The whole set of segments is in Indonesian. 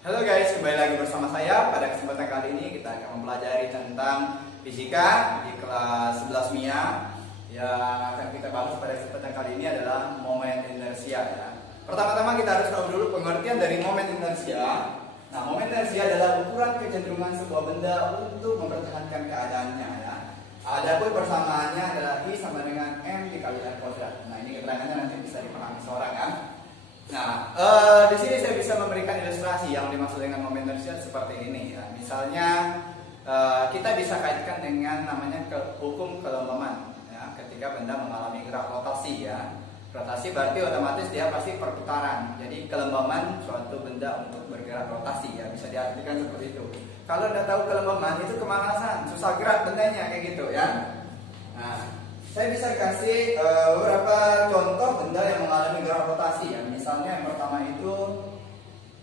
Halo guys, kembali lagi bersama saya. Pada kesempatan kali ini kita akan mempelajari tentang fisika di kelas 11 MIA. Yang akan kita bahas pada kesempatan kali ini adalah momen inersia ya. Pertama-tama kita harus tahu dulu pengertian dari momen inersia. Nah, momen inersia adalah ukuran kecenderungan sebuah benda untuk mempertahankan keadaannya ya. Adapun persamaannya adalah I sama dengan M dikali R kuadrat. Nah, ini keterangannya nanti bisa dipahami seorang ya. Nah, di sini saya bisa memberikan ilustrasi yang dimaksud dengan momen inersia seperti ini ya. Misalnya kita bisa kaitkan dengan namanya hukum kelembaman ya. Ketika benda mengalami gerak rotasi ya. Rotasi berarti otomatis dia pasti perputaran. Jadi kelembaman suatu benda untuk bergerak rotasi ya, bisa diartikan seperti itu. Kalau Anda tahu kelembaman itu kemanasan, susah gerak bendanya kayak gitu ya. Nah, saya bisa kasih beberapa contoh benda yang mengalami gerak rotasi ya. Misalnya yang pertama itu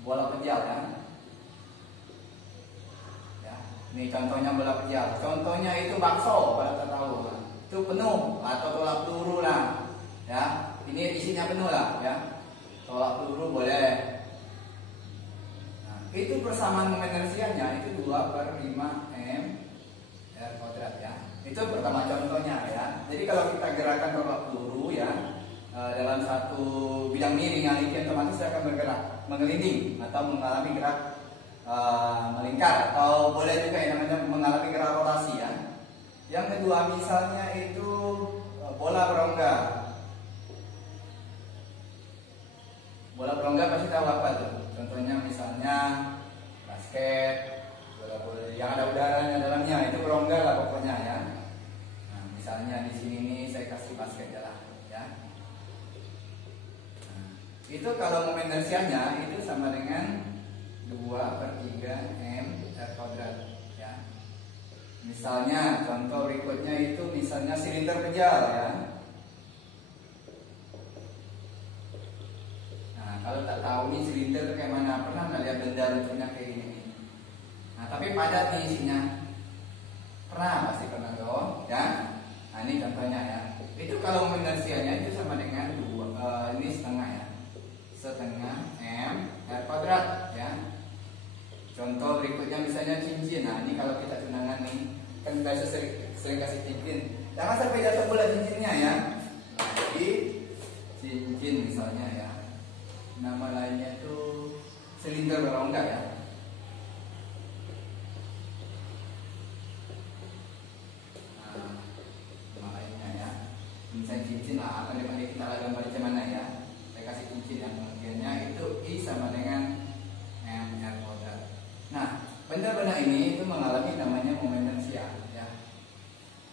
bola pejal ya. Ini contohnya bola pejal. Contohnya itu bakso, pada tahu. Itu penuh atau tolak peluru lah. Ya, ini isinya penuh lah ya. Tolak peluru boleh. Nah, itu persamaan momen inersianya itu 2/5 M R kuadrat ya. Itu pertama contohnya ya. Jadi kalau kita gerakan tolak peluru ya dalam satu bidang miring yang ini otomatis akan bergerak menggelinding atau mengalami gerak melingkar atau boleh juga yang namanya mengalami gerak rotasi ya. Yang kedua misalnya itu bola berongga. Bola berongga pasti tahu apa tuh? Contohnya misalnya basket, bola-bola yang ada udaranya dalamnya itu berongga lah pokoknya ya. Nah, misalnya di sini nih saya kasih basket lah ya. Nah, itu kalau momen inersianya itu sama dengan 2/3 M R kuadrat ya. Misalnya contoh berikutnya itu misalnya silinder pejal ya. Kalau tak tahu nih silinder itu kayak mana, pernah nggak lihat benda bentuknya kayak gini? Nah, tapi padat nih isinya. Pernah, pasti pernah dong, ya. Nah, ini contohnya ya. Itu kalau inersianya itu sama dengan ini setengah ya, setengah M R kuadrat ya. Contoh berikutnya misalnya cincin. Nah, ini kalau kita tunangan nih, kan biasa sering kasih cincin. Jangan sampai jatuh bola cincinnya ya. Nah, jadi cincin misalnya ya. Nama lainnya itu silinder berongga ya. Nah, nama lainnya ya. Misalnya cincin lah, akan kita gambar di mana ya. Saya kasih cincin yang pengertiannya itu I sama dengan M R kuadrat. Nah, benda-benda ini itu mengalami namanya momen inersia ya.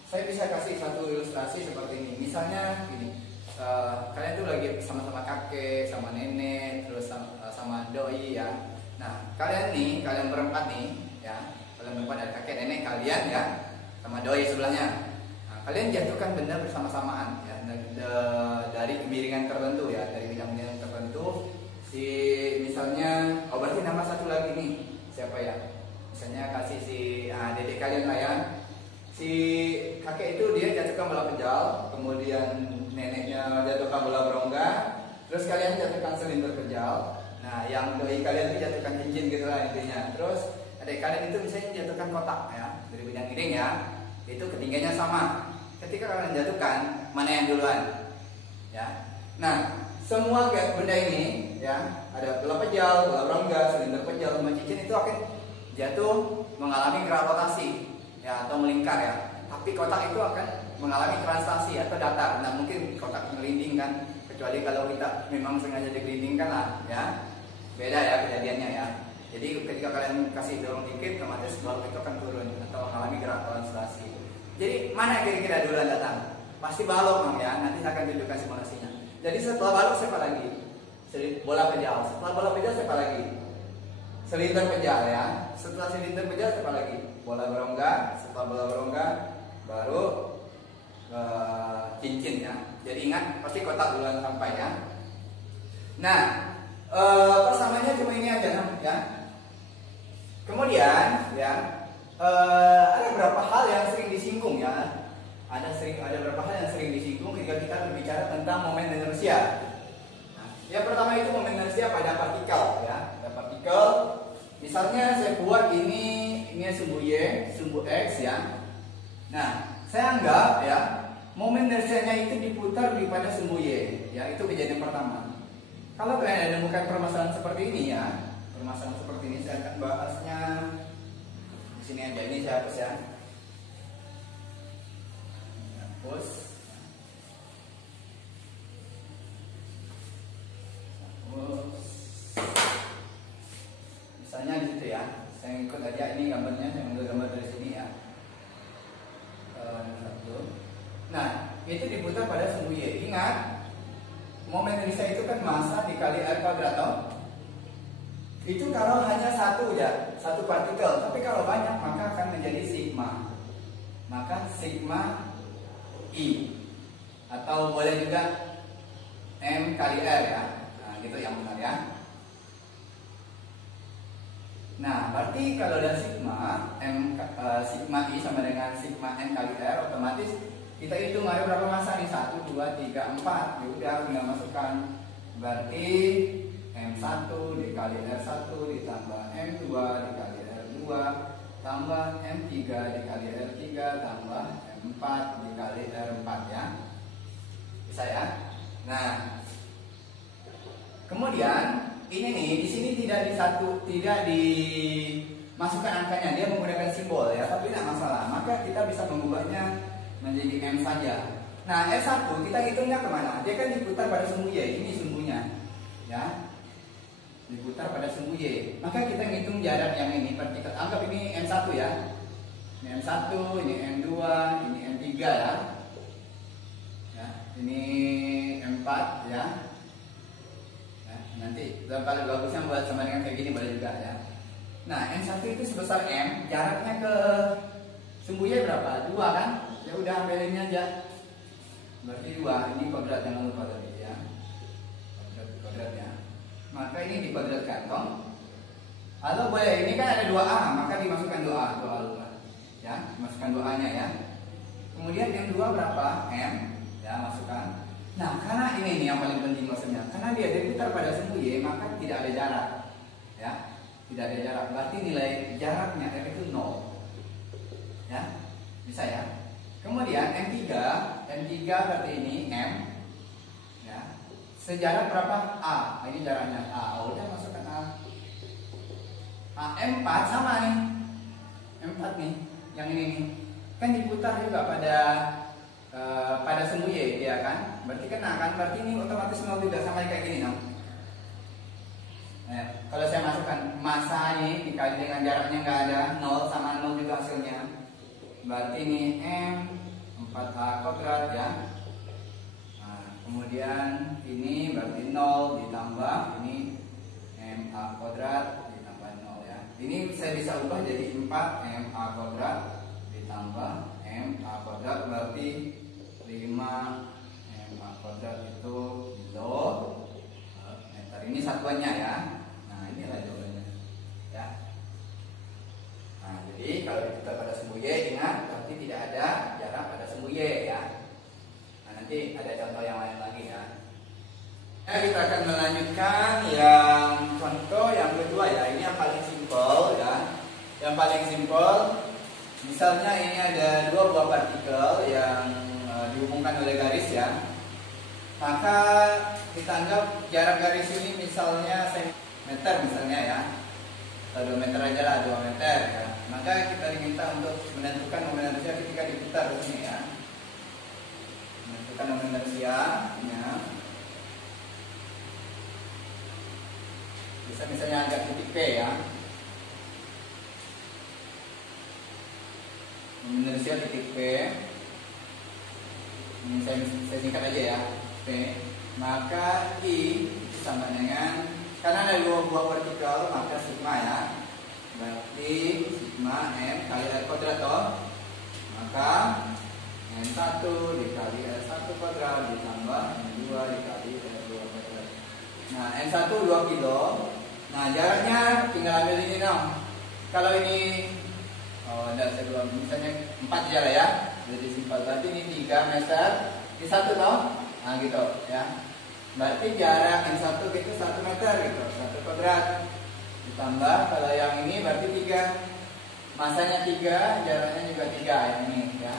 Saya bisa kasih satu ilustrasi seperti ini. Misalnya gini. Kalian tuh lagi sama-sama kakek, sama nenek, terus sama doi ya. Nah, kalian berempat nih ya. Kalian berempat dari kakek, nenek kalian ya, sama doi sebelahnya. Nah, kalian jatuhkan benda bersama-samaan ya dari kemiringan tertentu ya, dari bidang-bidang tertentu. Misalnya, berarti nama satu lagi nih, siapa ya? Misalnya kasih dedek kalian lah ya. Si kakek itu dia jatuhkan bola pejal, kemudian neneknya jatuhkan bola berongga, terus kalian jatuhkan silinder pejal. Nah, yang doi kalian itu jatuhkan cincin gitu lah intinya. Terus adik kalian itu misalnya jatuhkan kotak ya, dari bidang miring ya. Itu ketinggiannya sama. Ketika kalian jatuhkan, mana yang duluan? Ya. Nah, semua benda ini ya, ada bola pejal, bola berongga, silinder pejal, sama cincin itu akan jatuh mengalami gerak rotasi ya atau melingkar ya. Tapi kotak itu akan mengalami translasi atau datar. Nah, mungkin kotak ngelinding kan, kecuali kalau kita memang sengaja digelindingkan lah ya. Beda ya kejadiannya ya. Jadi ketika kalian kasih dorong dikit, otomatis balok itu akan turun atau mengalami gerak translasi. Jadi mana kira-kira duluan datang? Pasti balok Mang ya. Nanti saya akan tunjukkan simulasinya. Jadi setelah balok siapa lagi? Bola pejal. Setelah bola pejal siapa lagi? Silinder pejal ya. Setelah silinder pejal siapa lagi? Bola berongga. Setelah bola berongga baru cincin ya. Jadi ingat pasti kotak duluan sampai ya. Nah, persamaannya cuma ini aja ya. Kemudian ya ada beberapa hal yang sering disinggung ya. Ada beberapa hal yang sering disinggung ketika kita berbicara tentang momen inersia. Nah, yang pertama itu momen inersia pada partikel ya. Pada partikel Misalnya saya buat ini sumbu Y, sumbu X ya. Nah, saya anggap ya momen inersianya itu diputar pada sumbu Y, ya itu kejadian pertama. Kalau kalian menemukan permasalahan seperti ini ya, permasalahan seperti ini saya akan bahasnya di sini aja. Ini saya hapus ya. Hapus. Hapus. Misalnya di situ ya, saya ikut aja ini gambarnya, saya ambil gambar dari sini ya. Nah, itu diputar pada sumbu Y. Ingat, momen inersia itu kan massa dikali R kuadrat toh. Itu kalau hanya satu ya, satu partikel. Tapi kalau banyak maka akan menjadi sigma. Maka sigma I. Atau boleh juga M kali R ya. Nah, gitu yang benar ya. Nah, berarti kalau ada sigma sigma I sama dengan sigma N kali R, otomatis kita hitung ada berapa massa nih, 1, 2, 3, 4. Ya udah tinggal masukkan. Berarti M1 dikali R1 ditambah M2 dikali R2 tambah M3 dikali R3 tambah M4 dikali R4 ya. Bisa ya? Nah, kemudian ini nih di sini tidak dimasukkan angkanya, dia menggunakan simbol ya, tapi tidak masalah. Maka kita bisa mengubahnya menjadi M saja. Nah, R1 kita hitungnya kemana? Dia kan diputar pada sumbu Y, ini sumbunya ya, diputar pada sumbu Y. Maka kita ngitung jarak yang ini partikel. Anggap ini M1 ya. Ini M1, ini M2, ini M3 ya. Ya, ini M4 ya. Nanti kalau bagusnya buat sama dengan kayak gini boleh juga ya. Nah, M1 itu sebesar M, jaraknya ke sumbu Y berapa? 2 kan? Ya udah ambil ini aja. Berarti 2, ini kuadrat, jangan lupa tadi ya. Kuadrat ya. Maka ini dikuadratkan toh. Atau boleh, ini kan ada 2A, maka dimasukkan 2A lupa. Ya, masukkan 2A-nya ya. Kemudian M2 berapa? M, ya masukkan. Nah, karena ini nih yang paling penting maksudnya, karena dia diputar pada sumbu Y, maka tidak ada jarak, ya, tidak ada jarak. Berarti nilai jaraknya R itu 0, ya, bisa ya. Kemudian M3 berarti ini M, ya, sejarak berapa? A, ini jaraknya A. Oh, udah masukkan A. M4 sama nih, M4 nih, yang ini nih, kan diputar juga pada sumbu Y, ya kan? Berarti kena kan? Berarti ini otomatis 0 juga, sama kayak gini dong. Nah, kalau saya masukkan massa ini dikali dengan jaraknya nggak ada, 0 sama 0 juga hasilnya. Berarti ini M4A kuadrat ya. Nah, kemudian ini berarti 0 ditambah ini MA kuadrat ditambah 0 ya. Ini saya bisa ubah jadi 4MA kuadrat ditambah MA kuadrat, berarti 5 MA kuadrat itu kilometer. Ini satuannya ya. Nah, inilah jawabannya ya. Nah, jadi kalau diputar pada sumbu Y, ingat berarti tidak ada jarak pada sumbu Y ya. Nah, nanti ada contoh yang lain lagi ya. Nah, kita akan melanjutkan yang contoh yang kedua ya. Ini yang paling simpel ya. Yang paling simpel, misalnya ini ada 2 buah partikel yang dihubungkan oleh garis ya. Maka kita anggap jarak garis ini misalnya meter misalnya ya, atau 2 meter aja lah, 2 meter ya. Maka kita diminta untuk menentukan momen inersia ketika diputar di sini ya. Menentukan momen inersia ya. Bisa misalnya angkat titik P ya. Momen inersia titik P. Ini saya singkat aja ya, P. Maka I sama dengan, karena ada 2 buah partikel, maka sigma ya. Berarti sigma M kali R kuadrat toh. Maka M1 dikali R1 kuadrat ditambah M2 dikali R2 kuadrat. Nah, M1 2 kilo. Nah, jaraknya tinggal ambil ini dong. Kalau ini enggak, saya belum, misalnya 4 aja lah ya. Jadi simpel. Berarti ini 3 meter, ini 1 toh. Nah, gitu ya. Berarti jarak M1 itu 1 meter gitu, 1 kuadrat. ditambah kalau yang ini berarti 3, masanya 3, jaraknya juga 3 yang ini ya,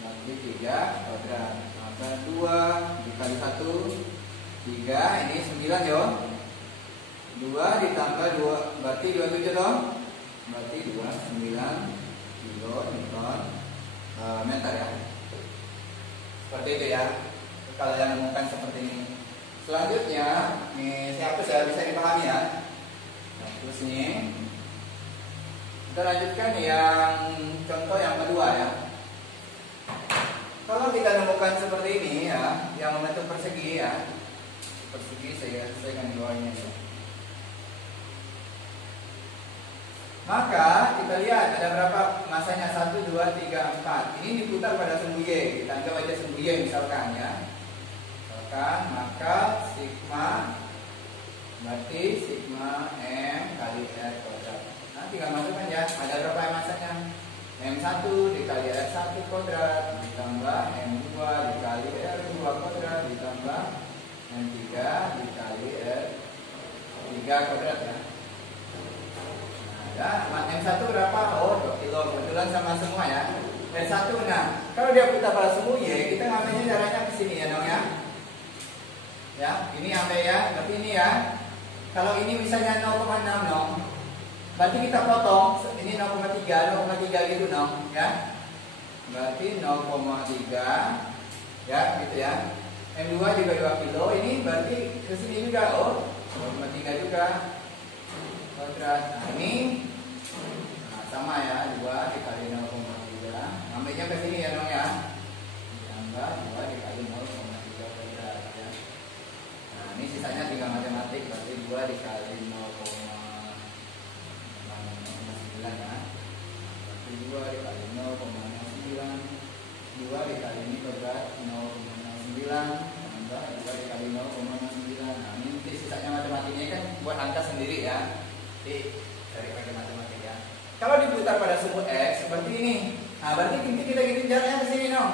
berarti 3 kuadrat, maka 2 dikali 1 3, ini 9 yo, 2 ditambah 2 berarti 27 dong, berarti 29 kilonewton meter ya, seperti itu ya kalau yang menemukan seperti ini. Selanjutnya nih saya hapus ya, bisa dipahami ya. Terus ini kita lanjutkan yang contoh yang kedua ya. Kalau kita menemukan seperti ini ya, yang membentuk persegi ya, persegi saya akan bawahnya ya. Maka kita lihat ada berapa masanya, 1, 2, 3, 4. Ini diputar pada sumbu Y. Kita anggap aja sumbu Y misalkan ya. Maka sigma berarti sigma M kali R kuadrat. Nah tinggal masukkan ya, ada berapa masanya? M1 dikali R1 kuadrat ditambah M2 dikali R2 kuadrat ditambah M3 dikali R3 kuadrat ya. Nah M1 berapa? Oh 2 kilo, kebetulan sama semua ya. R1, nah kalau dia putar pada sumbu Y, kita ngambilnya jaraknya ke sini ya dong ya. Ya, ini sampai ya, berarti ini ya. Kalau ini misalnya 0,6 dong, berarti kita potong ini 0,3 gitu dong, ya. Berarti 0,3 ya, gitu ya. M2 juga 2 kilo, ini berarti ke sini juga, oh 0,3 juga kuadrat. Nah, ini sama ya, 2 dikali 0,3. Ambilnya ke sini ya dong ya. Ditambah 2 dikali 0,3 kuadrat ya. Nah, ini sisanya tinggal matematik, berarti 2 dikali 0,9 ya. Berarti 2 dikali 0,9, 2 dikali ini kuadrat 0,9 tambah 2 dikali 0,9. Nah, ini sisanya matematiknya kan buat angka sendiri ya. Jadi dari pakai matematik ya. Kalau diputar pada sumbu X seperti ini, nah berarti kita gitu jaraknya ke sini dong.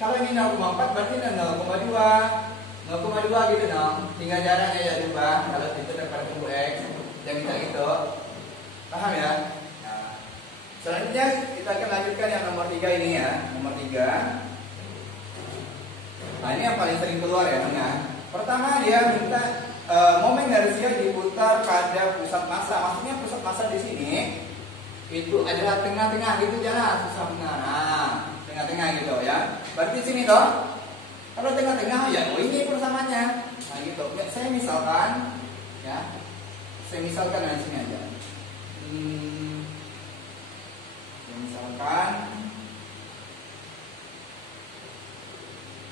Kalau ini 0,4 berarti 0,2 gitu dong. Tinggal jaraknya ya ubah kalau diputar pada sumbu X yang kita gitu. Paham ya? Nah, selanjutnya kita akan lanjutkan yang nomor 3 ini ya. Nomor 3. Nah, ini yang paling sering keluar ya. Nah, pertama dia minta momen inersia diputar pada pusat massa. Maksudnya pusat massa di sini itu adalah tengah-tengah gitu jalan, susah benar. Nah, tengah-tengah gitu ya. Berarti sini toh. Kalau tengah-tengah ya oh ini persamaannya. Nah, gitu. Ya, saya misalkan ya. Saya misalkan di sini aja. Misalkan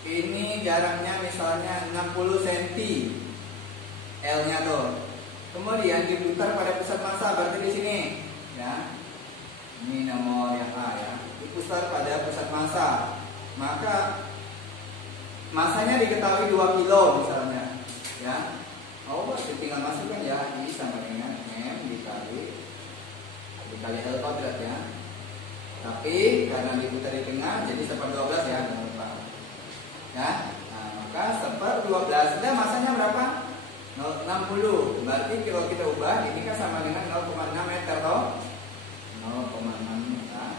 ini jaraknya misalnya 60 cm L-nya tuh. Kemudian diputar pada pusat massa berarti di sini, ya. Ini nomor yang A ya. Diputar pada pusat massa. Maka masanya diketahui 2 kilo misalnya, ya. Oh, tinggal masukkan ya, I sama dengan M dikali L kuadrat ya. Tapi karena diputar di tengah jadi 1/12 ya, jangan lupa. Ya. Nah, maka 1/12 dan masanya berapa? 60. Berarti kalau kita ubah ini kan sama dengan 0,6 meter toh. 0,6 meter.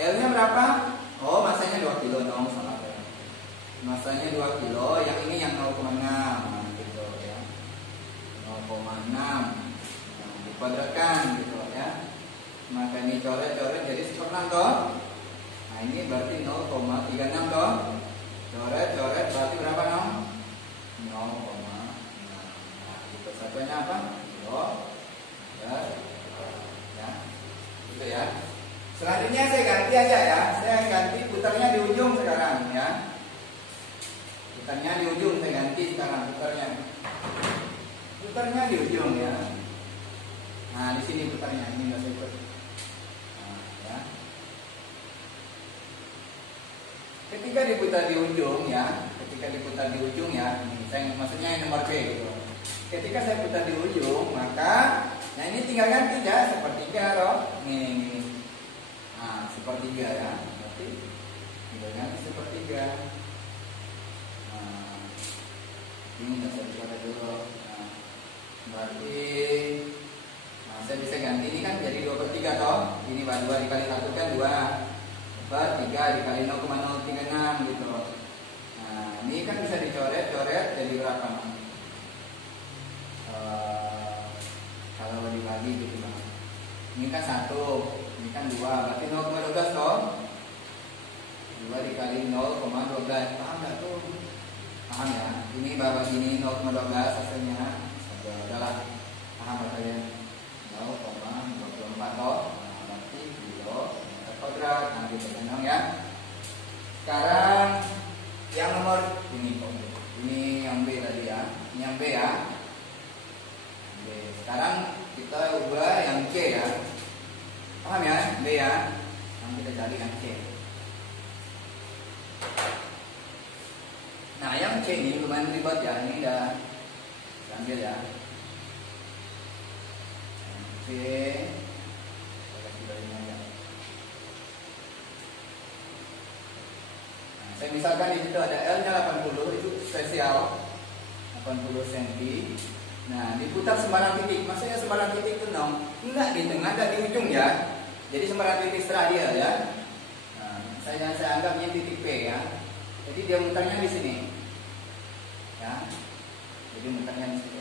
L-nya berapa? Oh, masanya 2 kilo dong, salah ya. Masanya 2 kilo, yang ini yang 0,6 gitu ya. 0,6. Nah, dikuadratkan gitu ya. Maka ini coret-coret jadi 1/6 toh. Nah, ini berarti 0,36 toh. Coret-coret berarti berapa dong? 0,6. Satunya apa? Kilo ya. Gitu ya. Selanjutnya saya ganti aja ya. Saya ganti putarnya di ujung sekarang ya. Putarnya di ujung saya ganti sekarang putarnya. Putarnya di ujung ya. Nah, di sini putarnya ini enggak saya ikut. Nah, ya. Ketika diputar di ujung ya, ini saya maksudnya yang nomor B gitu. Ketika saya putar di ujung, maka nah ini tinggal ganti ya sepertiga loh. Nih. Nah, sepertiga ya. Berarti tinggal ganti sepertiga. Nah, ini enggak saya buat dulu. Nah, Berarti saya bisa ganti ini kan jadi 2/3 toh. Ini 2 dikali 1 kan 2/3 dikali 0,036 gitu. Nah, ini kan bisa dicoret-coret jadi berapa? Kalau dibagi gitu Bang. Ini kan 1, ini kan 2, berarti 0,12 toh. 2 dikali 0,12. Paham nggak tuh? Paham ya? Ini bawah ini 0,12 hasilnya. Adalah paham kalian? 0,24 toh. Nah, berarti kilometer kuadrat. Nah, gitu kan ya. Sekarang yang nomor ini kok. Ini yang B tadi ya. Ini yang B ya. B. Sekarang kita ubah yang C ya. Paham ya? B ya. Yang kita cari yang C. Nah, yang C ini lumayan ribet ya. Ini udah ambil ya. C. Nah, saya misalkan di situ ada L-nya 80, itu spesial 80 cm. Nah, diputar sembarang titik. Maksudnya sembarang titik itu enggak di tengah dan di ujung ya. Jadi sembarang titik setelah dia ya. Nah, saya anggap ini titik P ya. Jadi dia mutarnya di sini. Ya. Jadi mutarnya di sini.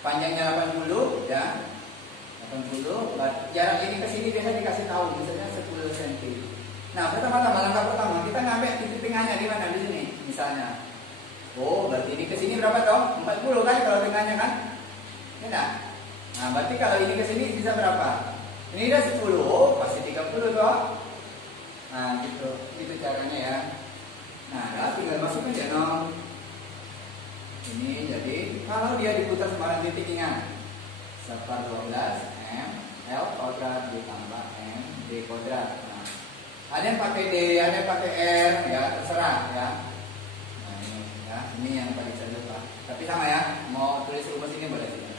Panjangnya 80 ya. 80. Jarak ini ke sini biasa dikasih tahu misalnya 10 cm. Nah, pertama-tama langkah pertama kita ngambil titik tengahnya di mana di sini misalnya. Oh, berarti ini ke sini berapa toh? 40 kan kalau tengahnya kan? Nah, berarti kalau ini ke sini bisa berapa? Ini udah 10, oh, pasti 30 toh. Nah, gitu. Itu caranya ya. Nah, tinggal masukin aja Ini jadi kalau dia diputar sembarang titik ingat 12 M L kuadrat ditambah M D kuadrat. Nah, ada yang pakai D, ada yang pakai R ya, terserah ya. Nah, ini ya, ini yang tadi saya lupa. Tapi sama ya, mau tulis rumus ini boleh juga.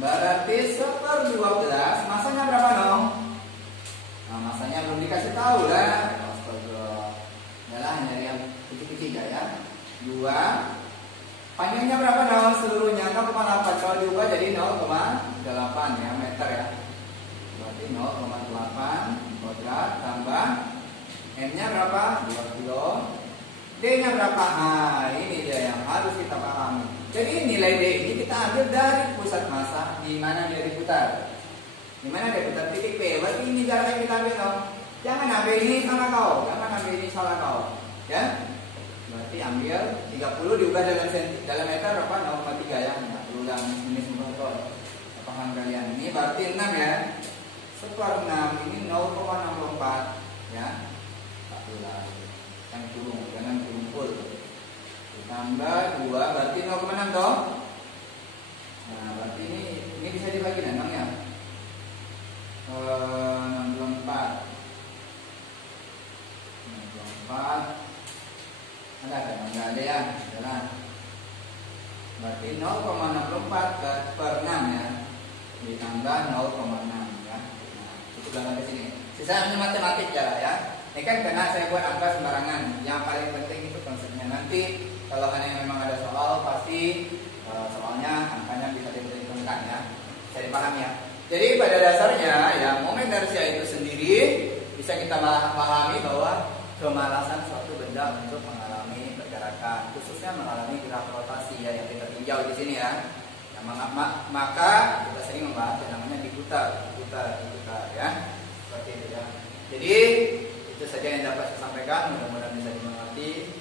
Berarti 1/12 masanya berapa dong? Nah, masanya belum dikasih tahu lah. Adalah nyari yang kecil-kecil ya. 2. Panjangnya berapa dong seluruhnya? 0,8. Kalau diubah jadi 0,8 ya meter ya. Berarti 0,8 kuadrat tambah M-nya berapa? 2 kilo. D-nya berapa? Nah, ini dia yang harus kita pahami. Jadi nilai D ini kita ambil dari pusat massa di mana dia diputar. Di mana dia diputar titik P. Berarti ini jarak yang kita ambil dong. Jangan ambil ini salah kau, jangan ambil ini salah kau, ya. Berarti ambil 30 diubah dalam meter berapa? 0,3 ya. Nggak perlu ini semua kok. Paham kalian? Ini berarti 6 ya. 1/6 ini 0,64 ya. 14. Yang turun, jangan turun full. Ditambah 2 berarti 0,6 toh. Nah, berarti ini bisa dibagi memang ya. 64 enggak ada ya, jalan. Berarti 0,64 per 6 ya, ditambah 0,6 ya. Nah, cukup sampai sini. Sisanya matematik ya. Ini kan karena saya buat angka sembarangan. Yang paling penting itu konsepnya. Nanti kalau memang ada soal pasti soalnya angkanya bisa diperhitungkan ya. Saya dipahami ya. Jadi pada dasarnya ya momen inersia itu sendiri bisa kita pahami bahwa kemalasan suatu benda untuk mengalami pergerakan, khususnya mengalami gerak rotasi ya yang kita tinjau di sini ya. Maka kita sering membahas yang namanya diputar ya. Seperti itu ya. Jadi itu saja yang dapat saya sampaikan. Mudah-mudahan bisa dimengerti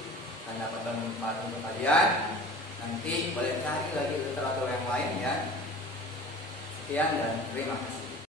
dan dapat bermanfaat untuk kalian. Nanti boleh cari lagi literatur yang lain ya. Sekian dan terima kasih.